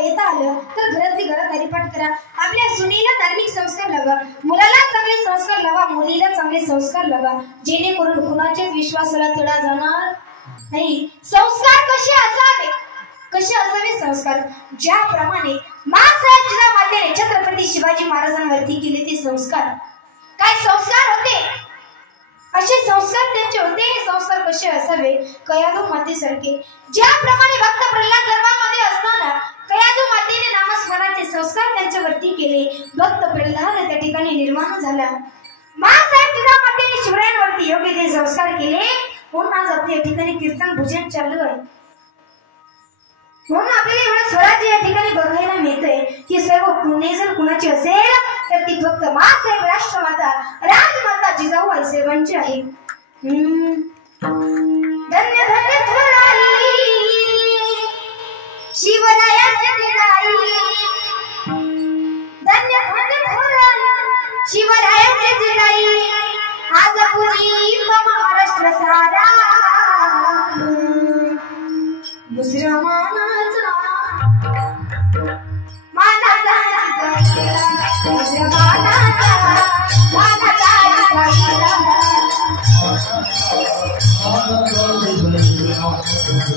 येता आलं तर घरातली घरात हरिपाठ करा. आपल्या सुनेला धार्मिक संस्कार लावा, मुलाला चांगले संस्कार लावा, मुलीला चांगले संस्कार लावा, जेणेकरून कुणाच्याच विश्वासाला तडा जाणार नाही. संस्कार कसे असावे? कसे असावे संस्कार? ज्याप्रमाणे माँसाहेब जिजामातेने छत्रपती शिवाजी महाराजांवरती केले ते संस्कार. काय संस्कार होते? असे संस्कार त्यांचे होते. संस्कार कसे असावे? कयाधू मातेसारखे. ज्याप्रमाणे भक्त प्रल्हाद गर्भामध्ये असताना कयाधू मातेने नामस्मरणाचे संस्कार त्यांच्यावरती केले, भक्त प्रल्हाद त्या ठिकाणी निर्माण झाला. माँसाहेब जिजामातेने शिवरायांवरती योग्य ते संस्कार केले, म्हणून आज आपल्या या ठिकाणी कीर्तन भजन चालू आहे. म्हणून आपल्याला एवढं स्वराज्य या ठिकाणी बघायला मिळतंय की सर्व पुण्य जर कुणाची असेल तर ती फक्त माँसाहेब राष्ट्रमाता राजमाता जिजाऊ आईसाहेबांची आहे. धन्य धन्य थोराई शिवरायांची जिजाई, धन्य धन्य थोराई शिवरायांची जिजाई, आज पूजित महाराष्ट्र सारा दुसऱ्या मानाचा मानाचा दुसऱ्या मानाचा मानाचा दुसऱ्या मानाचा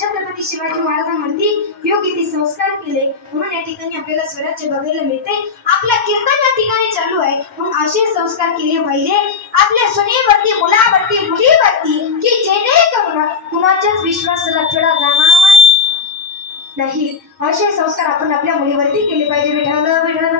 छत्रपती शिवाजी महाराजांवरती योग्य ते संस्कार केले, म्हणून या ठिकाणी आपल्याला स्वराज्य बघायला मिळते. आपल्या कीर्तन या ठिकाणी चालू आहे, म्हणून असे संस्कार केले पाहिजे आपल्या सुनेवरती, मुलावरती, मुलीवरती की जेणेकरून कुणाच्याच विश्वासाला तडा जाणार नाही. असे संस्कार आपण आपल्या मुलीवरती केले पाहिजे. विठाला विठाला